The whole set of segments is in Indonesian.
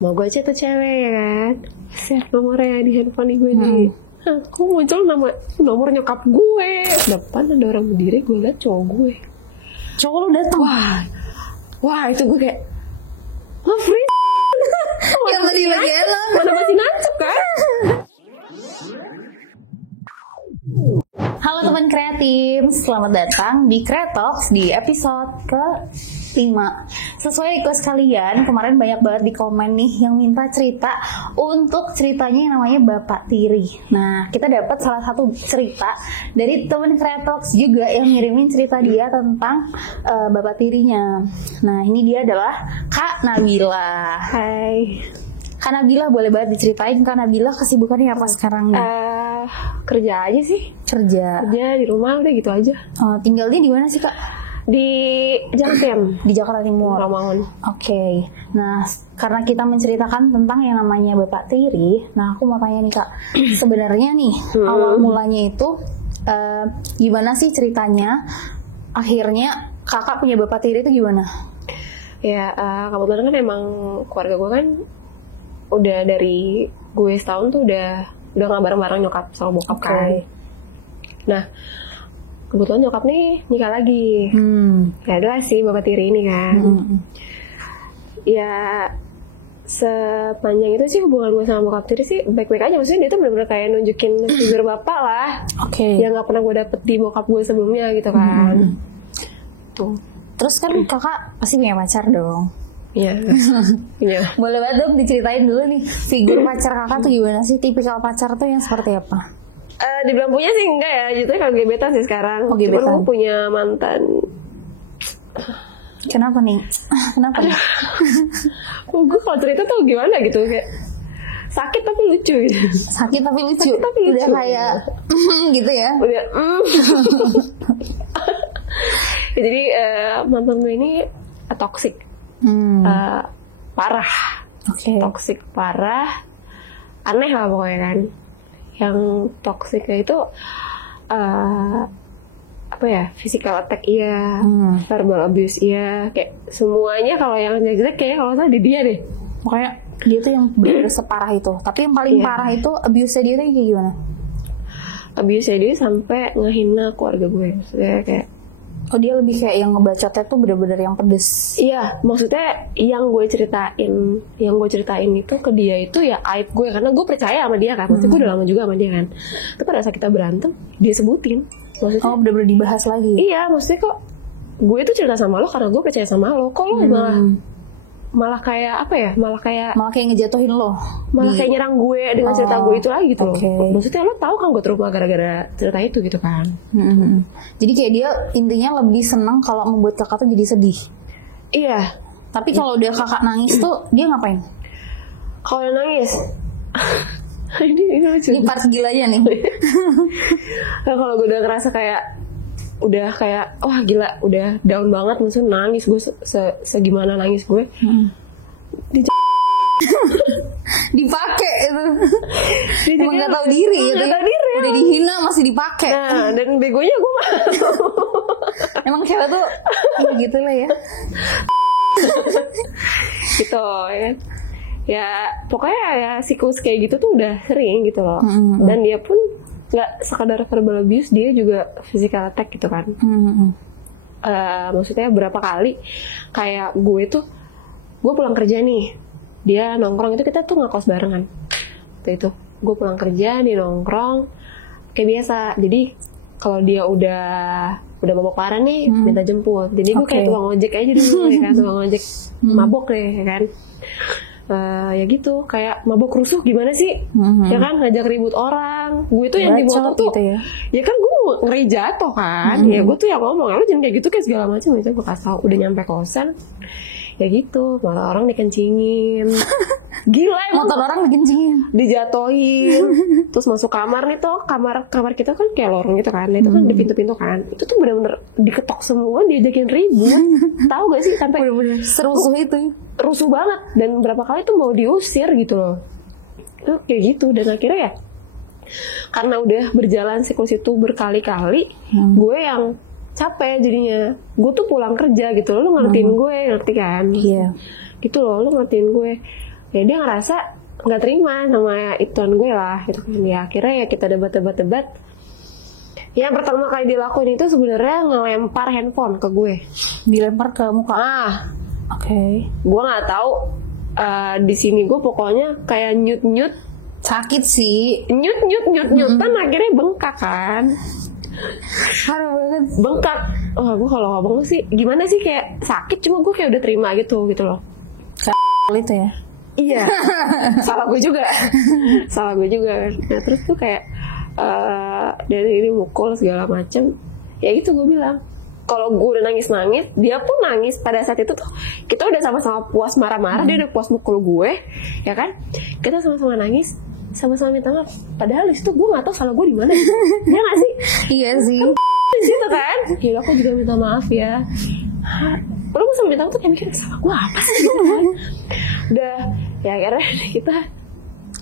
Mau gue chat tuh cewek ya kan, share nomornya di handphone gue nih. Aku muncul nomor nyokap gue. Depan ada orang berdiri, gue liat cowok gue. Cowok lu datang. Wah itu gue kayak, wah free. Yang tadi lagi enak. Mana masih nancep kan? Halo teman kreatif, selamat datang di Kretox di episode ke-5. Sesuai request kalian, kemarin banyak banget di komen nih yang minta cerita untuk ceritanya yang namanya Bapak Tiri. Nah, kita dapat salah satu cerita dari teman Kretox juga yang ngirimin cerita dia tentang Bapak Tirinya. Nah, ini dia adalah Kak Nabila. Hai. Kak Nabila, boleh banget diceritain Kak Nabila kesibukannya apa sekarang nih? Kerja aja sih. Kerja di rumah udah gitu aja. Tinggalnya di mana sih Kak? Di Jatim, Di Jakarta Timur. Ramangun. Oke. Nah, karena kita menceritakan tentang yang namanya Bapak Tiri, nah aku mau tanya nih Kak, sebenarnya nih awal mulanya itu gimana sih ceritanya? Akhirnya Kakak punya Bapak Tiri itu gimana? Ya, kebetulan kan emang keluarga gue kan udah dari gue setahun tuh udah nggak bareng-bareng nyokap sama bokap kan. Nah, kebetulan nyokap nih nikah lagi. Ya adalah si Bapak Tiri ini kan. Ya sepanjang itu sih hubungan gue sama bokap Tiri sih baik-baik aja. Maksudnya dia tuh bener-bener kayak nunjukin figur bapak lah. Yang nggak pernah gue dapet di bokap gue sebelumnya gitu kan. Tuh. Terus kan kakak pasti punya pacar dong. Iya. Boleh banget dong diceritain dulu nih figur pacar kakak tuh gimana sih? Tipikal pacar tuh yang seperti apa? Dibilang punya sih enggak ya, justru kalau gebetan sih sekarang. Gebetan. Gue punya mantan. Kenapa nih? Kenapa nih? Gue kalau cerita tuh gimana gitu, kayak sakit tapi lucu gitu. Sakit tapi lucu. Udah lucu. kayak gitu ya. Udah ya, jadi mantan gue ini toxic. Parah. Toxic parah. Aneh lah pokoknya kan. Yang toksiknya itu apa ya, physical attack iya, verbal abuse iya, kayak semuanya. Kalau yang jelek kayaknya kalau salah di dia deh. Pokoknya dia tuh yang bener separah itu. Tapi yang paling parah itu abuse-nya dia tuh kayak gimana? Abuse-nya dia sampai ngehina keluarga gue. Maksudnya kayak, oh dia lebih kayak yang ngebacotnya tuh bener-bener yang pedes. Iya, maksudnya yang gue ceritain itu ke dia itu ya aib gue, karena gue percaya sama dia kan. Maksudnya gue udah lama juga sama dia kan. Tapi pada saat kita berantem, dia sebutin. Maksudnya, bener-bener dibahas lagi. Iya, maksudnya kok gue tuh cerita sama lo karena gue percaya sama lo. Kok lo malah kayak apa ya? Malah kayak ngejatuhin lo. Malah kayak nyerang gue dengan cerita gue itu lagi gitu loh. Maksudnya lo tahu kan gue trauma gara-gara cerita itu gitu kan. Jadi kayak dia intinya lebih senang kalau membuat kakak tuh jadi sedih. Iya. Tapi kalau udah kakak nangis tuh dia ngapain? Kalau nangis ini lucu. Ini part gilanya nih. Nah, kalau gue udah ngerasa kayak udah kayak wah gila, udah down banget, maksudnya nangis gue segimana nangis gue. Dipakai itu. Emang nggak tahu diri gitu. Udah dihina masih dipakai. Nah, dan begonya gue mau. Emang cewek tuh gitu lah ya. Gitu ya. Ya pokoknya ya siklus kayak gitu tuh udah sering gitu loh. Dan dia pun nggak sekadar verbal abuse, dia juga physical attack gitu kan. Maksudnya berapa kali kayak gue pulang kerja nih, dia nongkrong, itu kita tuh ngekos barengan. Itu gue pulang kerja, dia nongkrong kayak biasa. Jadi kalau dia udah mabok parah nih, minta jemput. Jadi gue kayak tukang ojek aja dulu ya kan, tukang ojek mabok deh ya kan. Ya gitu, kayak mabok rusuh gimana sih, ya kan, ngajak ribut orang. Gue tuh yang di motor tuh gitu ya kan, gue ngeri jatuh kan. Ya gue tuh yang ngomong, lu jangan kayak gitu, kayak segala macam. Itu gue kasih tau, udah nyampe kosan ya gitu, malah orang dikencingin. Gila emang, motor orang dikencingin, dijatohin. Terus masuk kamar nih tuh, kamar kita kan kayak lorong gitu kan. Nah, itu kan di pintu-pintu kan, itu tuh benar-benar diketok semua, diajakin ribut. Tahu gak sih, sampai bener-bener serusuh itu, rusuh banget. Dan berapa kali tuh mau diusir gitu loh. Itu kayak gitu. Dan akhirnya ya karena udah berjalan siklus itu berkali-kali, gue yang capek jadinya. Gue tuh pulang kerja gitu loh, lu ngertiin gue, ngerti kan? Iya. Gitu loh, lu ngertiin gue. ya dia ngerasa nggak terima sama ituan gue lah gitu kan. Ya akhirnya ya kita debat. Yang pertama kali dilakuin itu sebenarnya ngelempar handphone ke gue. Dilempar ke muka. Oke. Gue nggak tahu. Di sini gue pokoknya kayak nyut. Sakit sih. Nyutan akhirnya bengkak kan. Parah banget. Bengkak. Gue kalau ngomong sih gimana sih, kayak sakit, cuma gue kayak udah terima gitu loh. Itu ya. Iya. Salah gue juga. Nah terus tuh kayak dari ini mukul segala macem. Ya gitu gue bilang, kalau gue udah nangis, dia pun nangis pada saat itu tuh. Kita udah sama-sama puas marah-marah, dia udah puas mukul gue, ya kan? Kita sama-sama nangis, sama-sama minta maaf. Padahal di situ gue nggak tahu salah gue di mana. Ya nggak sih? Iya sih. Di situ kan? Ya aku juga minta maaf ya. Lalu gue sama minta maaf tuh kayak mikir, salah gue apa sih? Udah, ya akhirnya kita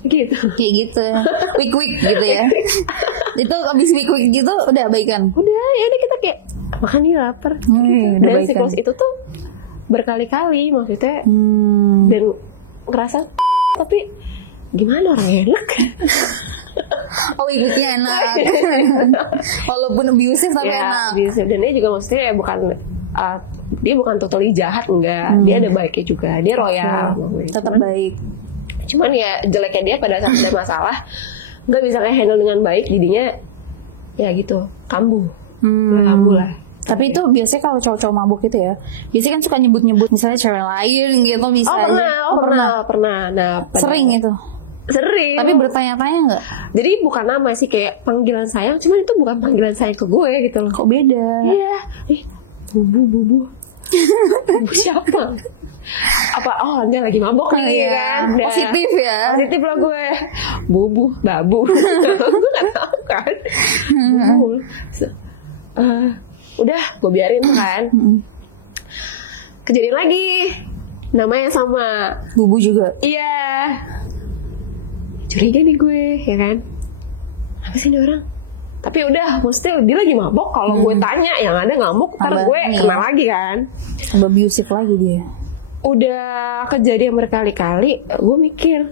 gitu. Kayak gitu. Quick gitu ya. Itu abis quick gitu udah baikan. Udah, ya udah kita kayak makan nih lapar. Dan siklus itu tuh berkali-kali maksudnya. Dan ngerasa tapi gimana orang enak. Quicknya enak. Walaupun abusive tapi enak. Abusive. Dan dia juga maksudnya dia bukan totally jahat, enggak. Dia ada baiknya juga. Dia royal. Tetap baik. Cuman ya jeleknya dia pada saat ada masalah nggak bisa kayak handle dengan baik, jadinya ya gitu kambuh lah. Tapi itu biasanya kalau cowok-cowok mabuk itu ya, biasanya kan suka nyebut-nyebut misalnya cewek lain gitu bisa. Pernah. Nah, sering itu. Sering. Tapi bertanya-tanya nggak? Jadi bukan nama sih, kayak panggilan sayang, cuman itu bukan panggilan sayang ke gue gitu loh. Kok beda? Iya. Bubu. Bubu siapa? Apa dia lagi mabok nih kan? Positif ya. Positif lah gue. Bubu, babu. Gue nggak tahu kan. Bubu. Udah, gue biarin kan. Kejadian lagi. Namanya sama. Bubu juga. Iya. Curiga nih gue, ya kan? Apa sih ini orang? Tapi udah, mesti dia lagi mabok. Kalau gue tanya, yang ada ngamuk, ntar gue kena lagi kan. Abusive lagi dia. Udah kejadian berkali-kali, gue mikir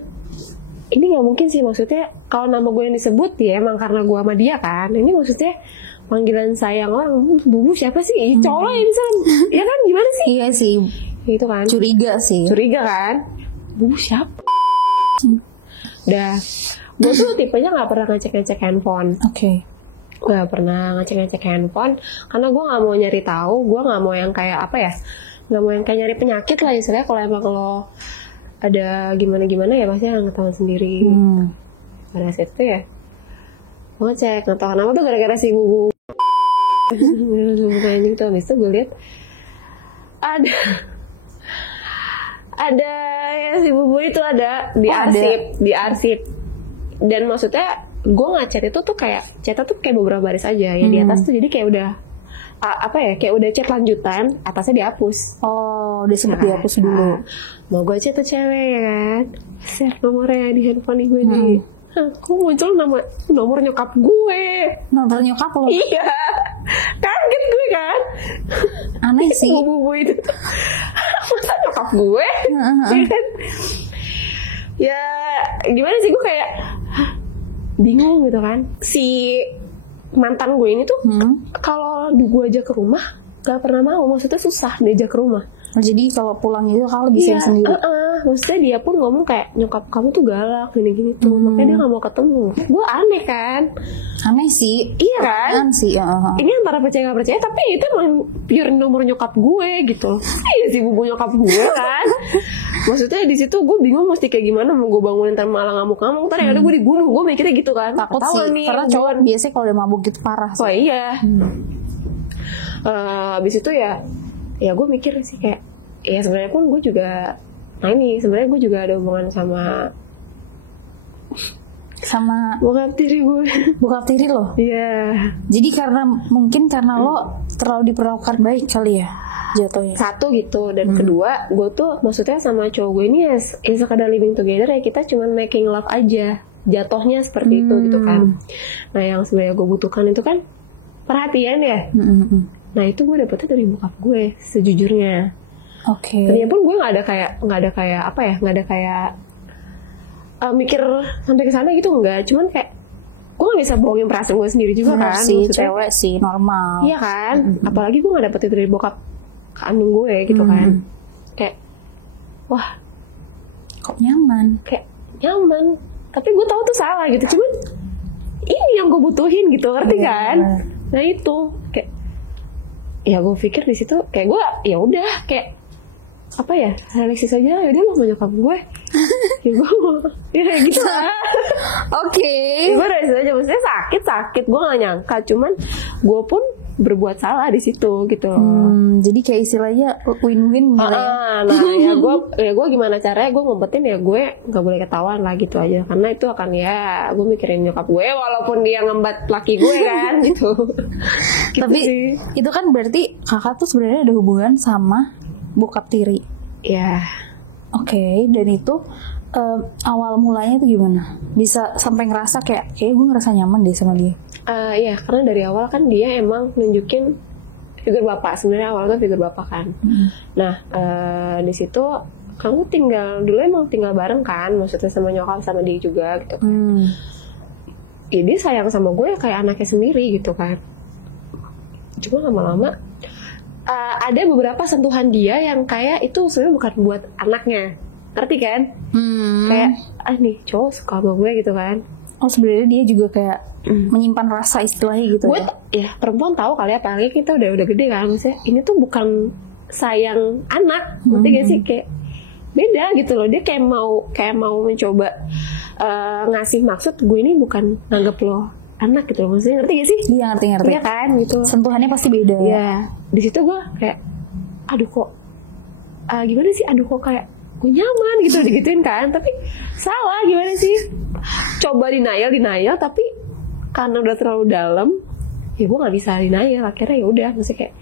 ini nggak mungkin sih, maksudnya kalau nama gue yang disebut ya emang karena gue sama dia kan. Ini maksudnya panggilan sayang orang, Bubu siapa sih? Cowok lah ya bisa, ya kan? Gimana sih? Iya sih, itu kan. Curiga kan? Bubu siapa? Udah, gue tuh tipenya nggak pernah ngecek handphone. Oke. Nggak pernah ngecek handphone karena gue nggak mau nyari tahu. Gue nggak mau yang kayak apa ya? Nggak mau yang kayak nyari penyakit lah istilahnya. Kalau emang lo ada gimana ya pasti nggak tahu sendiri. Pada saat itu ya gue cek, nggak tahu kenapa tuh gara-gara si Bubu kayak gitu. Habis itu gue lihat ada ya si Bubu itu ada di arsip. Dan maksudnya gue ngechat itu tuh kayak chatnya tuh kayak beberapa baris aja ya di atas tuh, jadi kayak udah kayak udah chat lanjutan, atasnya dihapus. Oh, udah sempet dihapus dulu. Mau gue chat tuh cewek ya kan, share nomornya di handphone gue nih. Aku muncul nomor nyokap gue. Nomor nyokap lo? Iya, kaget gue kan. Aneh sih. Bubu itu masa nyokap gue? Ya gimana sih, gue kayak bingung gitu kan. Si mantan gue ini tuh kalau gue ajak ke rumah gak pernah mau, maksudnya susah diajak ke rumah. Jadi kalau pulang itu kalau bisa sendiri. Maksudnya dia pun ngomong kayak nyokap kamu tuh galak gini-gini tuh, makanya dia gak mau ketemu. Gue aneh kan. Aneh sih. Iya kan. Aneh sih. Ini antara percaya gak percaya, tapi itu emang pure nomor nyokap gue gitu. Iya sih, Bubu nyokap gue kan. Maksudnya di situ gue bingung mesti kayak gimana, mau gue bangunin ntar malah ngamuk-ngamuk, ntar yang ada gue dibunuh. Gue mikirnya gitu kan. Takut sih nih, karena cowok biasanya kalau udah mabuk gitu parah sih. Oh iya. Habis itu ya gue mikir sih kayak ya sebenarnya pun gue juga sebenarnya gue juga ada hubungan sama bokap tiri gue. Bokap tiri lo? Iya. Jadi mungkin karena lo terlalu diperlakukan baik kali ya jatuhnya. Satu gitu, dan kedua gue tuh maksudnya sama cowok gue ini ya sekadar living together ya, kita cuman making love aja, jatuhnya seperti itu gitu kan. Nah yang sebenarnya gue butuhkan itu kan perhatian ya. Nah itu gue dapetnya dari bokap gue sejujurnya. Oke. Ternyata pun gue nggak ada kayak mikir sampai ke sana gitu enggak, cuman kayak gue gak bisa bohongin perasaan gue sendiri juga. Bener kan sih, maksudnya, cewek sih normal. iya kan, apalagi gue gak dapet itu dari bokap kandung gue gitu kan, kayak wah Kok nyaman? kayak nyaman, tapi gue tahu tuh salah gitu, cuman ini yang gue butuhin gitu, ngerti Iya, kan? bener. Nah itu kayak ya gue pikir di situ kayak gue ya udah kayak apa ya, realistis aja, ya udah lo mau nyokap gue ya gue mau ya gitu lah. Oke. Gue realistis aja, maksudnya sakit gue gak nyangka, cuman gue pun berbuat salah di situ gitu loh. Jadi kayak istilahnya win-win gitu ya. Nah ya gue gimana caranya gue ngumpetin, ya gue nggak boleh ketahuan lah gitu aja, karena itu akan ya gue mikirin nyokap gue walaupun dia ngembat laki gue kan gitu. Gitu Tapi sih. itu kan berarti kakak tuh sebenarnya ada hubungan sama bokap tiri. Ya Oke, dan itu awal mulanya tuh gimana? Bisa sampai ngerasa kayak gue ngerasa nyaman deh sama dia. ya karena dari awal kan dia emang nunjukin figur bapak, sebenarnya awalnya figur bapak kan. Nah di situ kamu dulu emang tinggal bareng kan, maksudnya sama nyokap sama dia juga gitu. Ya, dia sayang sama gue kayak anaknya sendiri gitu kan. Cuma lama-lama ada beberapa sentuhan dia yang kayak itu sebenarnya bukan buat anaknya, ngerti kan? Kayak nih cowok suka sama gue gitu kan. Oh sebenarnya dia juga kayak menyimpan rasa istilahnya gitu Gue ya. ya perempuan tahu kali ya, apalagi kita udah gede kan, maksudnya ini tuh bukan sayang anak, ngerti gak sih, kayak beda gitu loh. Dia kayak mau mencoba ngasih maksud, gue ini bukan nganggep lo anak gitu loh, maksudnya ngerti gak sih? Iya ngerti. Iya kan gitu. Sentuhannya pasti beda. Ya di situ gue kayak aduh kok gimana sih, aduh kok kayak gue nyaman gitu digituin kan, tapi salah gimana sih, coba denial tapi karena udah terlalu dalam ya gue nggak bisa denial, akhirnya ya udah, maksudnya kayak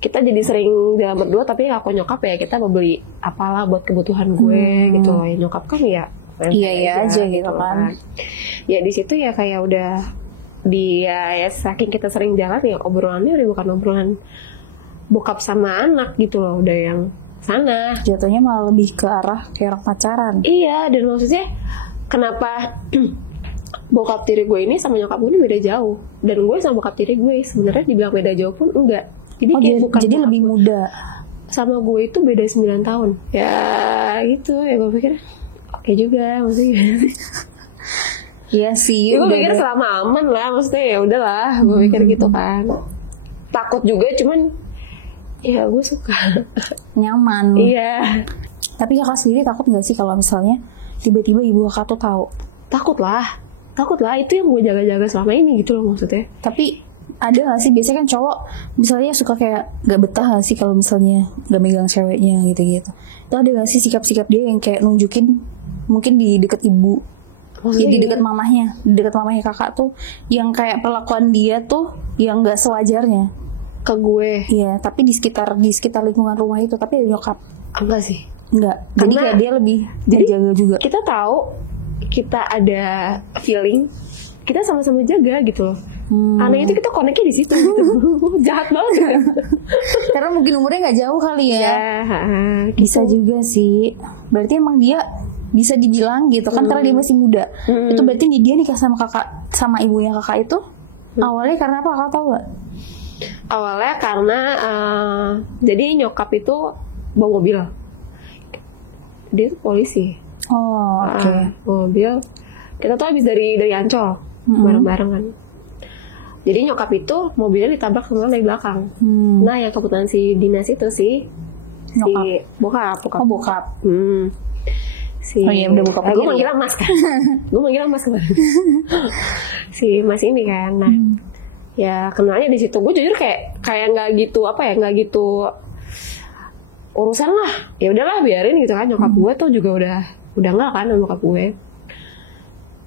kita jadi sering jalan berdua, tapi aku nyokap ya kita mau beli apalah buat kebutuhan gue gitu loh. Ya nyokap kan ya iya aja gitu kan. Ya di situ ya kayak udah dia ya saking kita sering jalan ya obrolannya udah bukan obrolan bokap sama anak gitu loh, udah yang sana. Jatuhnya malah lebih ke arah kayak orang pacaran. Iya, dan maksudnya kenapa bokap tiri gue ini sama nyokap gue ini beda jauh, dan gue sama bokap tiri gue sebenarnya dibilang beda jauh pun enggak. Jadi kayak bukan jadi lebih gue. muda. Sama gue itu beda 9 tahun. Ya gitu ya, gue pikir oke juga maksudnya. Iya sih. Gue pikir selama aman lah, maksudnya ya udahlah, gue pikir gitu kan. Takut juga, cuman ya gue suka. Nyaman. Iya. Tapi kakak sendiri takut nggak sih kalau misalnya tiba-tiba ibu kakak tuh tahu? Takut lah, itu yang gue jaga-jaga selama ini gitu loh maksudnya. Tapi ada gak sih, biasanya kan cowok misalnya suka kayak gak betah gak sih kalau misalnya gak megang ceweknya gitu-gitu. Itu ada gak sih sikap-sikap dia yang kayak nunjukin mungkin di deket ibu, ya di deket mamahnya, di deket mamahnya kakak tuh, yang kayak perlakuan dia tuh yang gak sewajarnya ke gue? Iya, tapi di sekitar lingkungan rumah itu, tapi ada nyokap. Enggak sih. Enggak. Jadi kayak dia lebih jaga juga. Kita tahu kita ada feeling, kita sama-sama jaga gitu loh. Karena itu kita connect-nya di situ gitu. Jahat banget. Karena mungkin umurnya nggak jauh kali ya. Bisa juga sih. Berarti emang dia bisa dibilang gitu kan, karena dia masih muda. Itu berarti dia nikah sama kakak, sama ibunya kakak itu awalnya karena apa, kakak tahu gak? Awalnya karena jadi nyokap itu bawa mobil. Dia tuh polisi. Oh, oke. Mobil. Kita tuh habis dari Ancol bareng-bareng kan. Jadi nyokap itu mobilnya ditabrak sama dari belakang. Nah yang kebetulan si dinas itu sih nyokap. Si bokap. Oh bokap. Oh iya udah bokap. Gue manggil mas kan. Gue manggil mas kemarin. Si mas ini kan. Nah ya kenalnya di situ. Gue jujur kayak nggak gitu nggak gitu urusan lah. Ya udahlah biarin gitu kan. Nyokap gue tuh juga udah nggak kan sama bokap gue.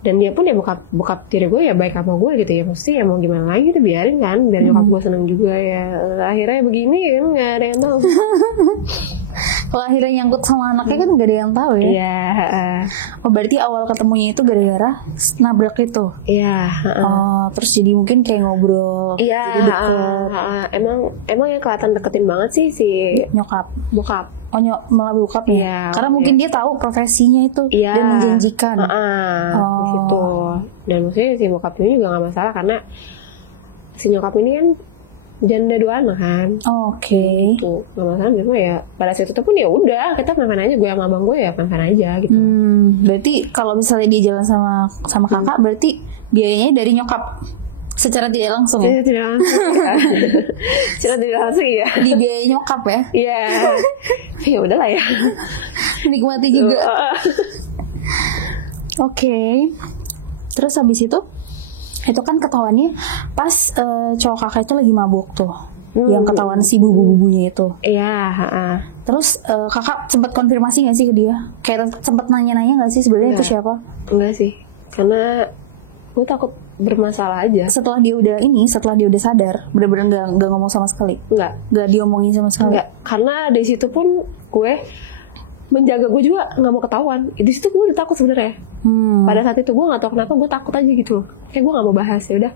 Dan dia pun ya bokap tiri gue ya baik sama gue gitu ya, mesti ya mau gimana lagi gitu, biarin kan, biar nyokap gue seneng juga ya. Akhirnya begini kan, nggak ada yang tahu. Kalau akhirnya nyangkut sama anaknya kan gak ada yang tahu ya. Iya. Oh berarti awal ketemunya itu gara-gara nabrak itu. Iya. Oh terus jadi mungkin kayak ngobrol. Iya. Jadi deket. Emang yang kelihatan deketin banget sih si Nyokap. bokap. Oh malah bokap ya. Iya, Karena mungkin dia tahu profesinya itu Iya. dan menjanjikan. Di situ. Dan maksudnya si bokap ini juga nggak masalah karena si nyokap ini kan janda 2 anak kan. Oke. Tuh nggak masalah gitu ya. Pada saat itu pun ya udah kita makan aja, gue sama abang gue ya makan aja gitu. Berarti kalau misalnya dia jalan sama kakak, berarti biayanya dari nyokap secara tidak langsung ya? Tidak langsung. Secara tidak langsung ya. Di biaya nyokap ya? Iya. Ya udahlah ya. Nikmati juga. Oke. Terus habis itu kan ketahuannya pas cowok kakak itu lagi mabuk tuh. Yang ketahuan si bubu-bubunya itu. Iya. Terus kakak sempat konfirmasi nggak sih ke dia? Kayak sempat nanya-nanya nggak sih sebenarnya itu siapa? Enggak sih, karena gue takut bermasalah aja. Setelah dia udah sadar, bener-bener nggak ngomong sama sekali. Nggak diomongin sama sekali. Enggak, karena di situ pun gue menjaga gue juga nggak mau ketahuan. Di situ gue udah takut sebenarnya. Pada saat itu gue nggak tahu kenapa gue takut aja gitu. Kayak gue nggak mau bahas, ya udah,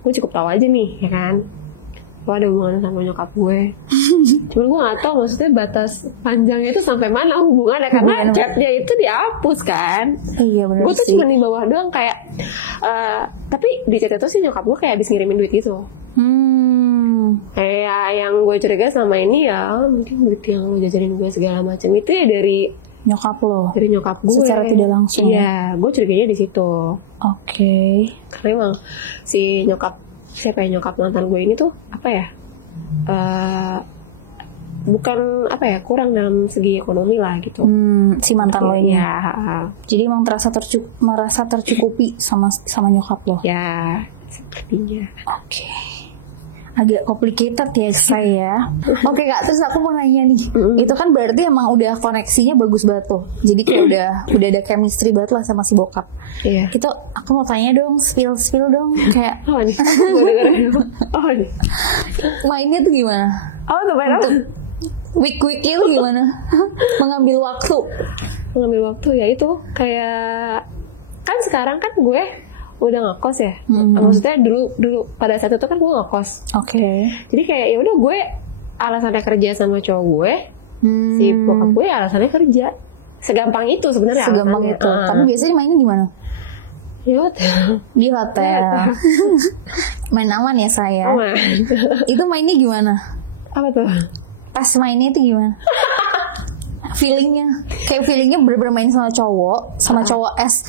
gue cukup tahu aja nih, ya kan. Gue ada hubungan sama nyokap gue. Cuman gue gak tahu maksudnya batas panjangnya itu sampai mana hubungannya. Karena chatnya itu dihapus kan. Iya benar sih. Gue tuh cuma di bawah doang kayak tapi di chat itu sih nyokap gue kayak habis ngirimin duit gitu. Kayak yang gue curiga sama ini ya mungkin duit yang lo jajarin gue segala macam itu ya dari nyokap lo. Dari nyokap gue. Secara tidak langsung. Iya, gue curiganya di situ. Oke. Karena emang si nyokap mantan gue ini tuh apa ya, bukan apa ya, kurang dalam segi ekonomi lah gitu. Si mantan lo ini ya. Jadi emang merasa tercukupi sama nyokap lo Ya sepertinya. Oke. Agak complicated ya saya. Oke kak, terus aku mau nanya nih, itu kan berarti emang udah koneksinya bagus banget tuh. Jadi kayak udah ada chemistry banget lah sama si bokap. Iya. Itu aku mau tanya dong, spill dong, kayak Oh nih, gue dengerin. Oh nih, mainnya tuh gimana? oh tuh main apa? Week-weeknya tuh gimana? Mengambil waktu ya itu kayak kan sekarang kan gue udah ngekos ya. Maksudnya dulu pada saat itu kan gue ngekos. Oke. Jadi kayak ya udah gue alasannya kerja sama cowok gue, si bokap gue alasannya kerja. Segampang itu sebenarnya. Segampang itu. Tapi biasanya mainnya di mana? Di hotel. Di hotel. Main aman ya saya. Aman. Itu mainnya gimana? Apa tuh? Pas mainnya itu gimana? Feelingnya bener-bener main sama cowok es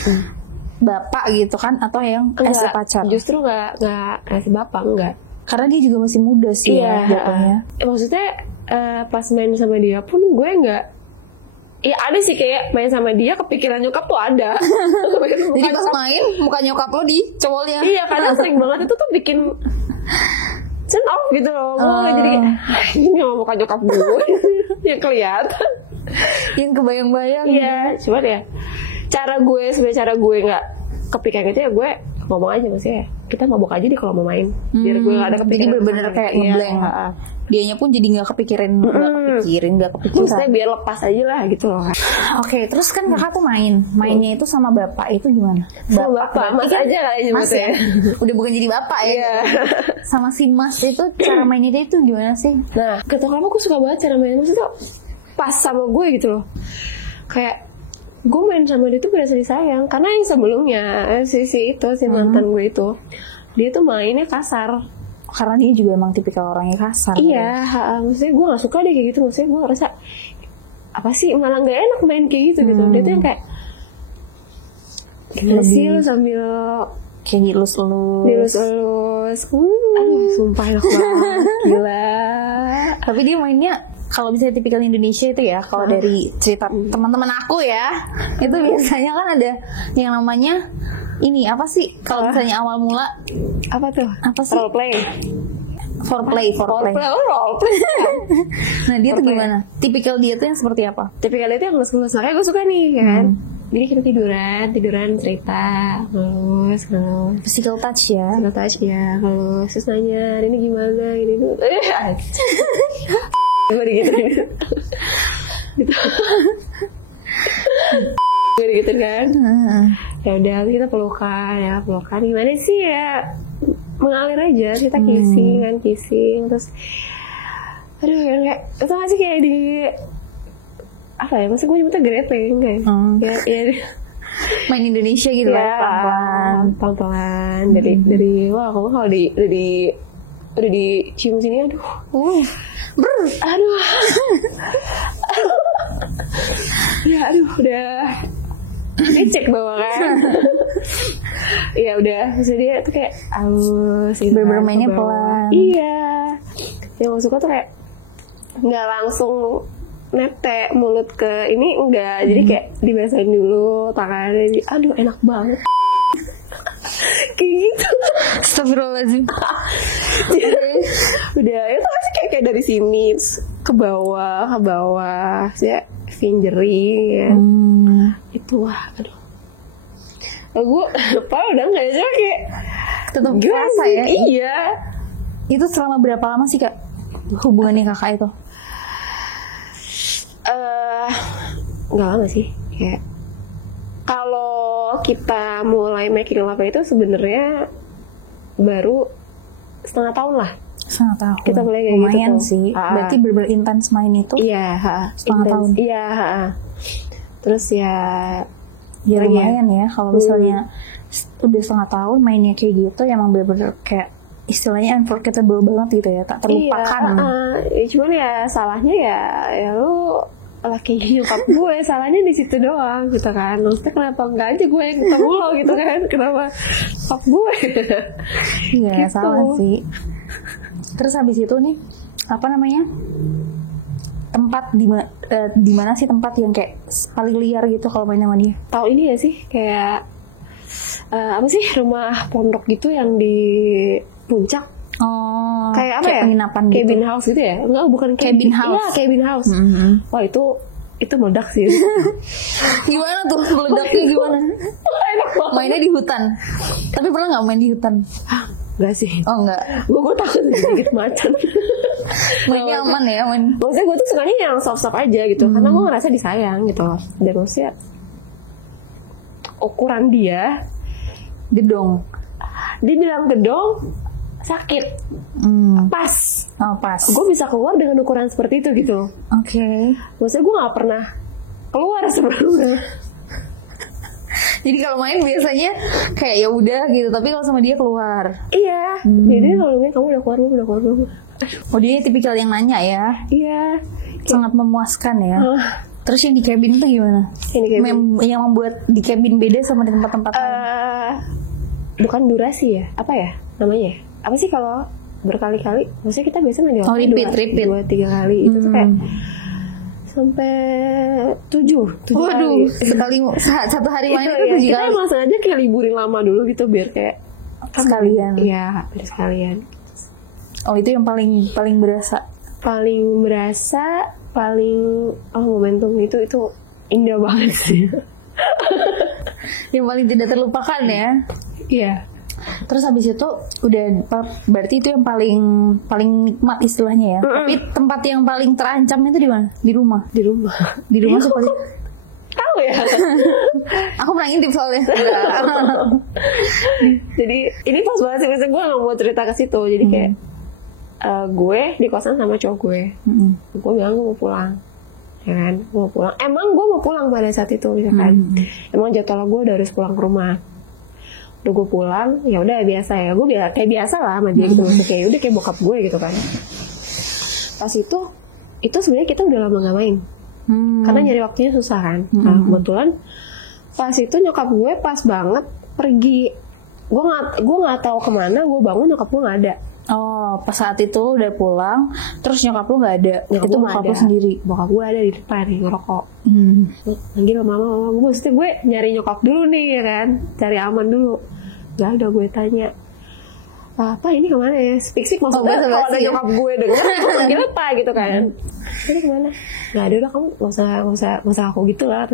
bapak gitu kan, atau yang es pacar? Justru nggak es bapak, enggak. Karena dia juga masih muda sih ya jatuhnya. Maksudnya pas main sama dia pun gue nggak. Ya ada sih kayak main sama dia kepikiran nyokap tuh ada. Jadi pas main muka nyokap lo di cowoknya. Iya, karena sering banget itu tuh bikin turn off gitu loh. Gue jadi ini muka nyokap gue yang kelihatan, yang kebayang-bayang. Iya, cuman ya cara gue nggak kepikiran gitu ya, gue ngomong aja maksudnya kita mabok aja deh kalau mau main, biar gue nggak ada kepikiran. Jadi bener-bener kayak ngeblank. Dianya pun jadi nggak kepikiran. Maksudnya biar lepas aja lah gitu loh. Oke, terus kan kakak tuh mainnya itu sama bapak itu gimana? Bapak mas aja lah nyebutnya. Udah bukan jadi bapak ya. Sama si mas itu cara mainnya dia itu gimana sih? Nah, ketua kamu gue suka banget cara mainnya, maksudnya pas sama gue gitu loh. Kayak gue main sama dia tuh berasa disayang. Karena yang sebelumnya si mantan gue itu, dia tuh mainnya kasar. Karena dia juga emang tipikal orangnya kasar. Iya, maksudnya gue gak suka deh kayak gitu. Maksudnya gue ngerasa apa sih, malah gak enak main kayak gitu gitu. Dia tuh yang kayak gimana sih lu sambil kayak dilus-elus. Aduh, sumpah enak banget. Gila. Tapi dia mainnya kalau misalnya tipikal Indonesia itu ya, kalau dari cerita teman-teman aku ya, itu biasanya kan ada yang namanya ini apa sih? Kalau misalnya awal mula apa tuh? Apa sih? Foreplay. Nah dia tuh gimana? Tipikal dia tuh yang seperti apa? Tipikal dia tuh yang ngelus-ngelus. Makanya gue suka nih kan. Jadi kita tiduran cerita, ngelus. Physical touch ya. Ngelus. Terus nanya, ini gimana? Ini tuh. Gue gitu. gitu. Gitu kan. Ya udah kita pelukan gimana sih ya, mengalir aja kita kissing terus aduh yang kayak itu gak sih kayak di apa ya, maksud gue nyebutnya grepping kan. Ya main Indonesia gitu ya, pelan-pelan dari wah kamu kalau udah di cium sini aduh ya aduh udah dicek bawah kan. Ya udah maksudnya dia tuh kayak bermainnya pelan. Iya, yang gue suka tuh kayak nggak langsung nete mulut ke ini, enggak, jadi kayak dibasahin dulu tangannya, aduh enak banget. Kayak gitu. Astagfirullahaladzim. Udah itu pasti kayak dari sini ke bawah ya fingering ya. Itu wah aduh. Gue lupa udah nggak aja kayak tetap kerasa ya. Iya. Itu selama berapa lama sih Kak hubungannya kakak itu? Nggak lama sih, kayak kalau kita mulai making love itu sebenarnya baru setengah tahun lah. Setengah tahun. Kita mulai kayak lumayan gitu sih. Berarti bener-bener intens main itu. Iya, setengah tahun. Iya, terus ya lumayan ya kalau misalnya udah setengah tahun mainnya kayak gitu, emang bener-bener kayak istilahnya unforgettable banget gitu ya, tak terlupakan. Iya, cuman ya salahnya ya lu laki nyokap gue, salahnya di situ doang gitu kan. Maksudnya kenapa enggak aja gue yang ketemu lo gitu kan, kenapa nyokap gue. Iya gitu. Salah sih. Terus habis itu nih apa namanya, tempat di mana sih tempat yang kayak paling liar gitu kalau main sama dia? Tahu ini ya sih kayak apa sih, rumah pondok gitu yang di puncak. Oh, kayak apa ya? Penginapan gitu. Cabin house gitu ya? Enggak, bukan cabin house. Iya, cabin house. Wah, itu meledak sih. Gimana tuh meledaknya gimana? Enak banget. Mainnya di hutan. Tapi pernah nggak main di hutan? Enggak sih. Oh enggak. Gue takut sedikit macan. Mainnya aman ya, main. Maksudnya gue tuh sukanya yang soft-soft aja gitu. Karena gue ngerasa disayang gitu. Dan maksudnya ukuran dia gedong. Dibilang gedong, sakit. Pas. Oh, pas. Gue bisa keluar dengan ukuran seperti itu gitu. Oke. Maksudnya gue gak pernah keluar sebelumnya. Jadi kalau main biasanya kayak ya udah gitu, tapi kalau sama dia keluar. Iya. Jadi kalau main kamu udah keluar belum? Oh, dia tipikal yang nanya ya. Iya. Sangat memuaskan ya. Terus yang di cabin tuh gimana? Yang membuat di cabin beda sama di tempat-tempat lain? Bukan durasi ya? Apa ya namanya? Apa sih kalau berkali-kali? Maksudnya kita biasanya main di hotel repeat. 2-3 kali. Itu tuh kayak sampai 7 Waduh, kali. satu hari main itu 7 kali. Kita emang sengaja kayak liburin lama dulu gitu biar kayak sekalian. Iya, biar sekalian. Oh, itu yang paling berasa. Momentum itu indah banget sih. Yang paling tidak terlupakan ya. Iya. Terus habis itu udah berarti itu yang paling nikmat istilahnya ya. Tapi tempat yang paling terancam itu di mana? Di rumah. Di rumah seperti tahu ya. Aku pernah ngintip soalnya. Jadi ini pas banget sih, misalnya gue gak mau cerita ke situ. Jadi kayak gue di kosan sama cowok gue. Gue bilang gue mau pulang, ya kan? Gue mau pulang. Emang gue mau pulang pada saat itu, misalkan. Emang jadwal gue udah harus pulang ke rumah. Udah gue pulang, ya udah biasa ya. Gue kayak biasa lah sama dia gitu. Kayak udah kayak bokap gue gitu kan. Pas itu sebenarnya kita udah lama gak main. Karena nyari waktunya susah kan. Nah, kebetulan pas itu nyokap gue pas banget pergi. Gue nggak tahu kemana. Gue bangun nyokap gue nggak ada. Oh, pas saat itu udah pulang, terus nyokap lu nggak ada. Nyokap itu bokap lu sendiri. Bokap gue ada di depan nih ngerokok. Lagi mama gue, mesti gue nyari nyokap dulu nih ya kan, cari aman dulu. Gak ada, gue tanya apa ini kemana ya, speak maksudnya kalau ada nyokap gue denger gila apa gitu kan. Ini kemana? Nggak ada, udah kamu nggak usah aku gitu lah.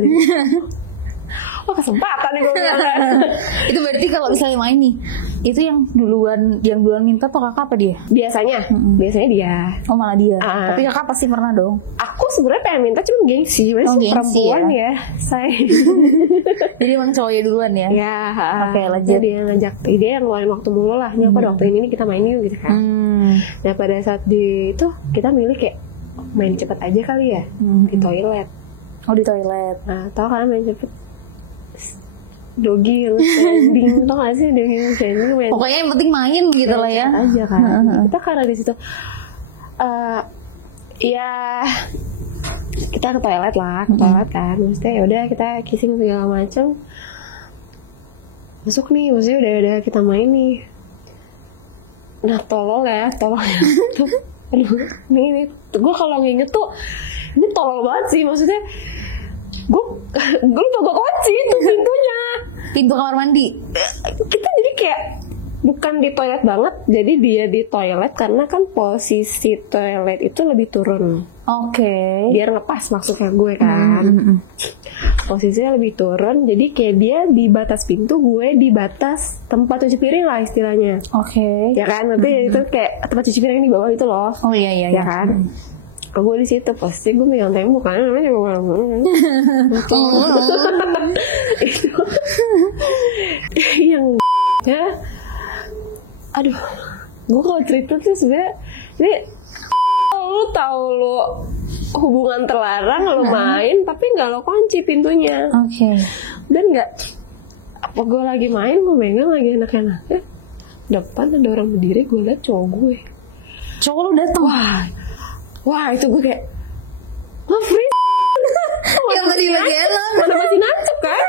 Wah kesempatan nih gue bilang. Itu berarti kalau misalnya main nih, itu yang duluan minta tuh kakak apa dia? Biasanya dia. Oh malah dia. Ah. Tapi kakak pasti pernah dong. Aku sebenarnya pengen minta cuma gengsi, masih Gengsi perempuan ya. Saya. Jadi emang cowoknya duluan ya? Ya. Oke, lanjut. Dia ngajak, dia yang ngeluarin waktu mulu lah. Nih apa waktu ini kita main yuk gitu kan. Nah pada saat itu kita milih kayak main cepet aja kali ya di toilet. Oh di toilet. Nah tau kan main cepet dogi yang standing, tau gak sih dogi yang standing main. Pokoknya yang penting main gitu lah ya. Aja kan. Kita karena di situ ya kita ke toilet kan. Maksudnya ya udah kita kissing segala macam. Masuk nih, maksudnya udah kita main nih. Nah tolol ya. Aduh, ini gue kalau nginget tuh ini tolol banget sih, maksudnya gue lupa gue kunci itu pintunya, Pintu kamar mandi. kita jadi kayak bukan di toilet banget, jadi dia di toilet karena kan posisi toilet itu lebih turun. Oke. Biar ngepas maksudnya gue kan. Posisinya lebih turun, jadi kayak dia di batas pintu, gue di batas tempat cuci piring lah istilahnya. Oke. Ya kan, nanti itu kayak tempat cuci piring di bawah itu loh. Oh iya. Ya kan. Gue di situ pasti gue megang tembok kan, namanya juga itu yang ya, aduh, gue kalau cerita tuh sebenarnya ini lu tahu lu hubungan terlarang lu main tapi nggak lo kunci pintunya. Oke. Dan nggak apa gue lagi main, gue megang lagi enak-enaknya, depan ada orang berdiri, gue liat cowok gue. Cowok lu datang. Wah itu gue kayak free Yang bagi-bagian lo. mana masih nancep kan.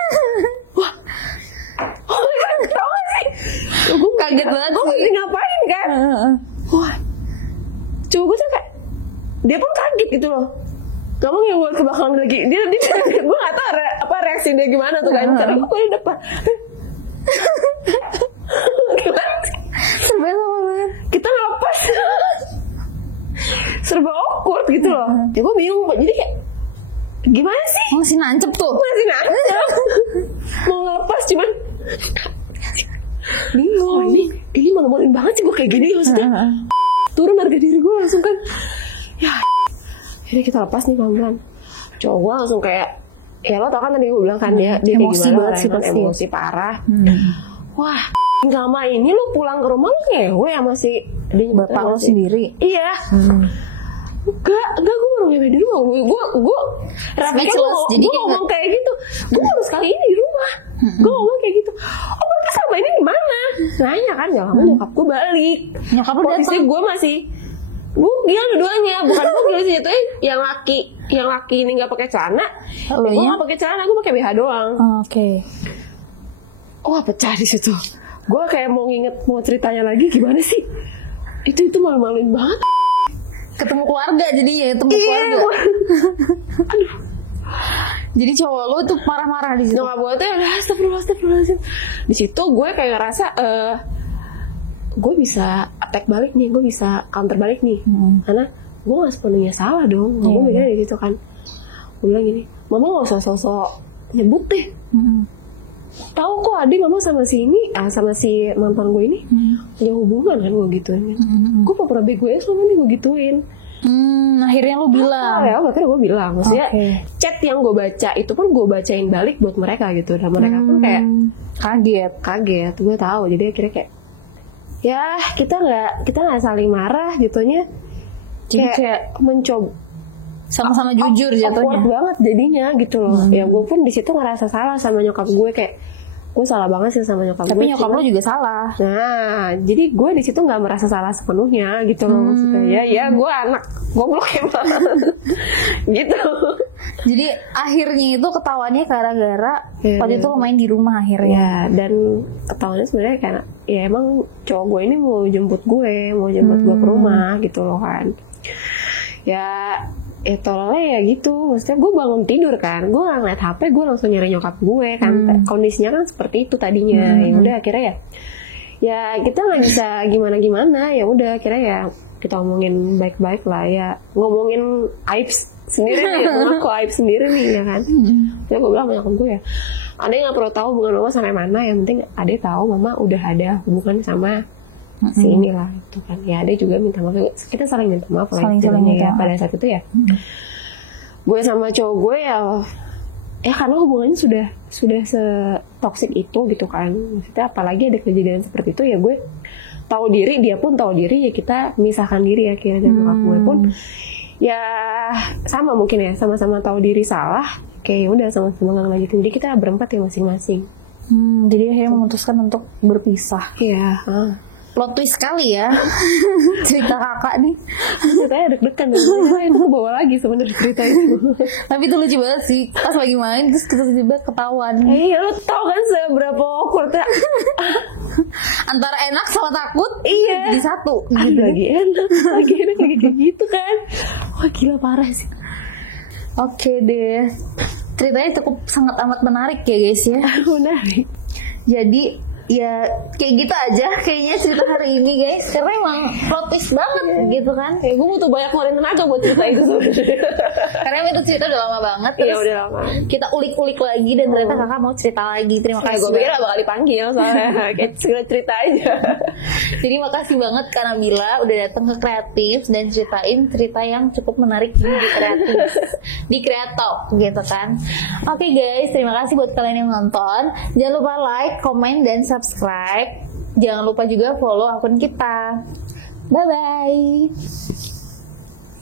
Wah, oh my god, tau gak sih, gue Kaget banget gue sih. mesti ngapain kan. Wah, cowok gue tuh kayak dia pun kaget gitu loh. Kamu yang gue ke belakang lagi, dia gue gak tau apa reaksi dia gimana tuh kan. Karena gue di depan. Gimana sih? Serba banget. Kita ngelepas. Serba awkward gitu loh. Ya gue bingung, jadi kayak gimana sih? Masih nancep tuh. Masih nancep. Mau ngelepas cuman bingung. Oh, ini malu-maluin banget sih gue kayak gini maksudnya. Turun harga diri gue langsung kan. Ya ini kita lepas nih pelan-pelan. Cowok gue langsung kayak, ya lo tau kan tadi gue bilang kan dia emosi kayak banget sih gimana, pasti. emosi parah. Wah, lama ini lu pulang ke rumah lu ngewe sama si Bapak lo sendiri. Iya. Enggak, gue baru ngewe di rumah. Gue Speechless, jadi gue ngomong kayak gitu. Gue baru sekali ini di rumah. Gue ngomong kayak gitu. Oh, berarti selama ini di mana? Nanya kan, ya lama nyokap gue balik. Nyokap lu posisi datang. gue masih gila dua-duanya, bukan gue gila sih itu yang laki ini nggak pakai celana, gue nggak pakai celana, gue pakai BH doang. Oke. Wah pecah di situ. Gue kayak mau ceritanya lagi gimana sih? Itu malu-maluin banget. Ketemu keluarga jadinya, keluarga. Aduh. Jadi cowok lu tuh marah-marah di situ. Nyokap gue tuh astagfirullahaladzim. Di situ gue kayak ngerasa gue bisa attack balik nih, gue bisa counter balik nih. Karena gue gak sepenuhnya salah dong. Gue mikirnya di situ kan. Gue bilang gini, mama gak usah sosok nyebut deh. Tahu kok adik mama sama si ini, sama si mantan gue ini punya hubungan kan, gue gituin. Gue pura-pura bego ya selama ini gue gituin. Akhirnya lu bilang. Ya akhirnya gue bilang, maksudnya chat yang gue baca itu pun gue bacain balik buat mereka gitu, dan mereka pun kayak kaget. Gue tahu, jadi akhirnya kayak ya kita nggak saling marah gitunya, kayak mencoba sama-sama jujur jatuhnya. Awkward banget jadinya gitu loh. Ya gue pun di situ ngerasa salah sama nyokap gue, kayak gue salah banget sih sama nyokap gue. Tapi nyokap lo juga salah. Nah, jadi gue di situ nggak merasa salah sepenuhnya gitu loh maksudnya. Ya gue anak goblok emang gitu. Jadi akhirnya itu ketahuannya gara-gara waktu itu lo main di rumah akhirnya. Ya, dan ketahuannya sebenarnya kayak ya emang cowok gue ini mau jemput gue ke rumah gitu loh kan. Ya tolongnya ya gitu, maksudnya gue bangun tidur kan, gue nggak ngeliat HP, gue langsung nyari nyokap gue kan. Kondisinya kan seperti itu tadinya. Ya udah akhirnya ya kita nggak bisa gimana ya udah akhirnya ya kita ngomongin baik-baik lah ya, ngomongin aib sendiri nih, mengaku aib sendiri nih ya kan. Jadi gue bilang sama nyokap gue ya, Ade nggak perlu tahu hubungan mama sampai mana, yang penting Ade tahu mama udah ada hubungan sama si inilah itu kan. Ya Ade juga minta maaf, kita saling minta maaf lah istilahnya ya pada saat itu ya. Gue sama cowok gue ya karena hubungannya sudah se-toxic itu gitu kan. Maksudnya apalagi ada kejadian seperti itu, ya gue tahu diri, dia pun tahu diri, ya kita misahkan diri akhirnya. Dan bokap gue pun ya sama mungkin ya, sama-sama tahu diri salah, kayak udah sama-sama nggak lanjutin. Jadi kita berempat ya masing-masing. Jadi akhirnya memutuskan untuk berpisah. Iya. Plot twist sekali ya cerita kakak nih. Ceritanya deg-degan, dan mau bawa lagi sebenarnya cerita itu. Tapi itu lucu banget sih, pas lagi main terus kita tiba-tiba ketahuan. Iya, lo tau kan seberapa awkward ya? Antara enak sama takut, iya, jadi satu gitu. Lagi enak lagi kayak gitu kan. Wah gila parah sih. Oke deh, ceritanya cukup sangat amat menarik ya guys ya. Menarik. Jadi ya kayak gitu aja kayaknya cerita hari ini guys, karena emang plot twist banget gitu kan. Kayak gue butuh banyak ngeluarin tenaga buat cerita itu sebenarnya. Karena itu cerita udah lama banget. Iya udah lama. Kita ulik-ulik lagi dan ternyata kakak mau cerita lagi. Terima kasih. Gue pikir gak bakal dipanggil soalnya kayak cerita aja. Jadi makasih banget Kak Nabila udah datang ke Kreatif dan ceritain cerita yang cukup menarik di Kreatif, di Kreatalk gitu kan. Oke guys, terima kasih buat kalian yang nonton. Jangan lupa like, komen, dan subscribe. Jangan lupa juga follow akun kita. Bye bye.